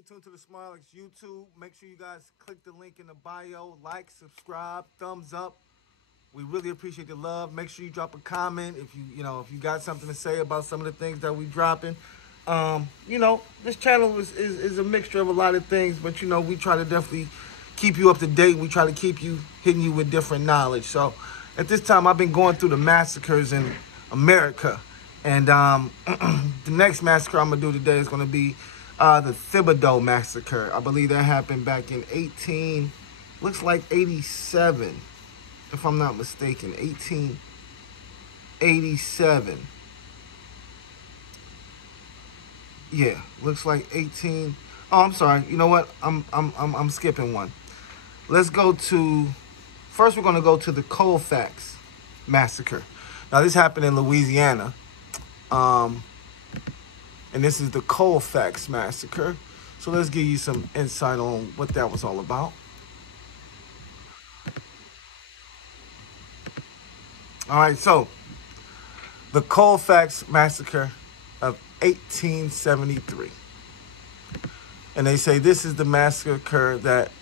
for tuning to the Smartalecs YouTube. Make sure you guys click the link in the bio, like, subscribe, thumbs up. We really appreciate the love. Make sure you drop a comment if you got something to say about some of the things that we dropping. This channel is a mixture of a lot of things, but we try to definitely keep you up to date. We try to keep you hitting you with different knowledge. So at this time, I've been going through the massacres in America, and the next massacre I'm gonna do today is gonna be the Thibodeau massacre. I believe that happened back in 87, if I'm not mistaken, 1887. Yeah, looks like 18. Oh, I'm sorry. You know what? I'm skipping one. Let's go to. First, we're gonna go to the Colfax massacre. Now, this happened in Louisiana, and this is the Colfax massacre. So let's give you some insight on what that was all about. All right, so the Colfax massacre of 1873. And they say this is the massacre that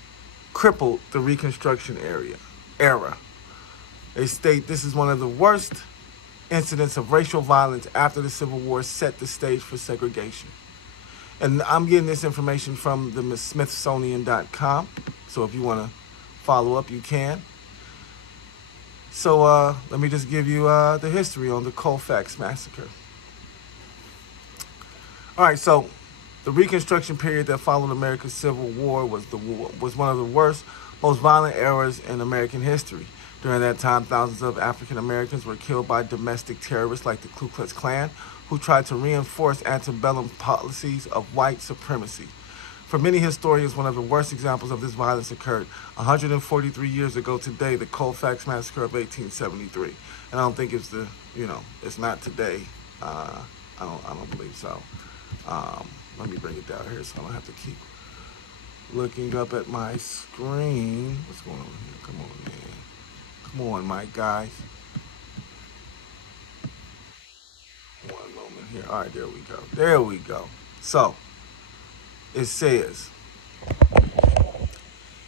crippled the Reconstruction era. They state this is one of the worst incidents of racial violence after the Civil War set the stage for segregation. And I'm getting this information from the Smithsonian.com. So if you want to follow up, you can. So let me just give you the history on the Colfax massacre. All right, so the Reconstruction period that followed America's Civil War was one of the worst, most violent eras in American history. During that time, thousands of African Americans were killed by domestic terrorists like the Ku Klux Klan, who tried to reinforce antebellum policies of white supremacy. For many historians, one of the worst examples of this violence occurred 143 years ago today, the Colfax massacre of 1873. And I don't think it's it's not today. I don't believe so. Let me bring it down here so I don't have to keep looking up at my screen. What's going on here? Come on, man. Come on, my guys. One moment here. All right, there we go. There we go. So, it says,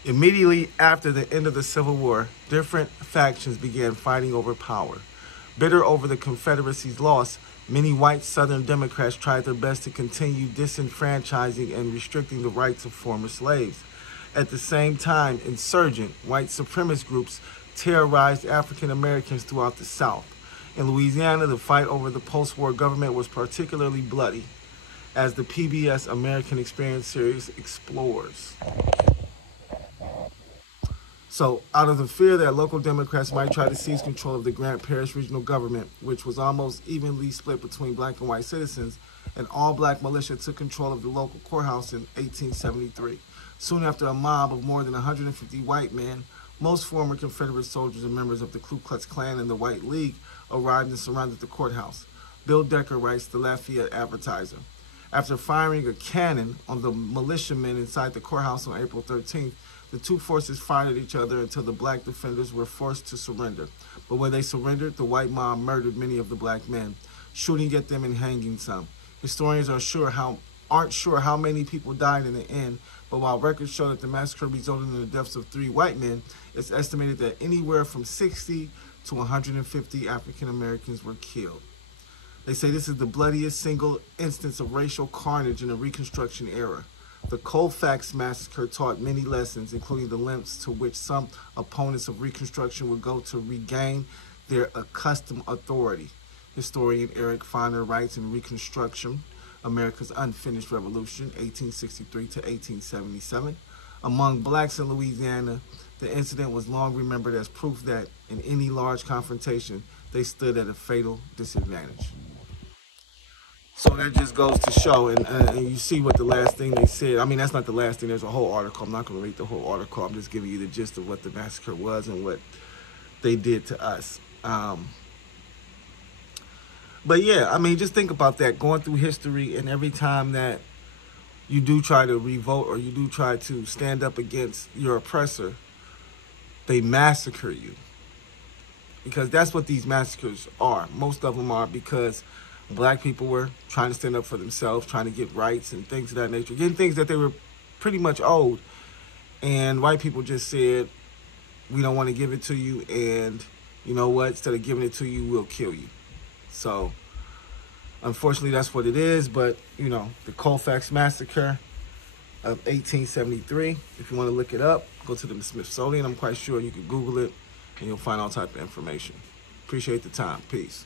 immediately after the end of the Civil War, different factions began fighting over power. Bitter over the Confederacy's loss, many white Southern Democrats tried their best to continue disenfranchising and restricting the rights of former slaves. At the same time, insurgent white supremacist groups terrorized African Americans throughout the South. In Louisiana, the fight over the post-war government was particularly bloody, as the PBS American Experience series explores. So, out of the fear that local Democrats might try to seize control of the Grant Parish regional government, which was almost evenly split between black and white citizens, an all-black militia took control of the local courthouse in 1873. Soon after, a mob of more than 150 white men, most former Confederate soldiers and members of the Ku Klux Klan and the White League, arrived and surrounded the courthouse. Bill Decker writes the Lafayette Advertiser. After firing a cannon on the militiamen inside the courthouse on April 13th, the two forces fought at each other until the black defenders were forced to surrender. But when they surrendered, the white mob murdered many of the black men, shooting at them and hanging some. Historians aren't sure how many people died in the end, but while records show that the massacre resulted in the deaths of 3 white men, it's estimated that anywhere from 60 to 150 African Americans were killed. They say this is the bloodiest single instance of racial carnage in the Reconstruction era. The Colfax massacre taught many lessons, including the lengths to which some opponents of Reconstruction would go to regain their accustomed authority. Historian Eric Foner writes in Reconstruction, America's Unfinished Revolution, 1863 to 1877. Among blacks in Louisiana, the incident was long remembered as proof that in any large confrontation, they stood at a fatal disadvantage. So that just goes to show, and you see what the last thing they said. I mean, that's not the last thing. There's a whole article. I'm not going to read the whole article. I'm just giving you the gist of what the massacre was and what they did to us. But yeah, I mean, just think about that. Going through history, and every time that you do try to revolt or you do try to stand up against your oppressor, they massacre you. Because that's what these massacres are. Most of them are because Black people were trying to stand up for themselves, trying to get rights and things of that nature, getting things that they were pretty much owed. And white people just said, we don't want to give it to you, and you know what? Instead of giving it to you, we'll kill you. So, unfortunately, that's what it is. But, the Colfax Massacre of 1873, if you want to look it up, go to the Smithsonian. I'm quite sure you can Google it, and you'll find all type of information. Appreciate the time. Peace.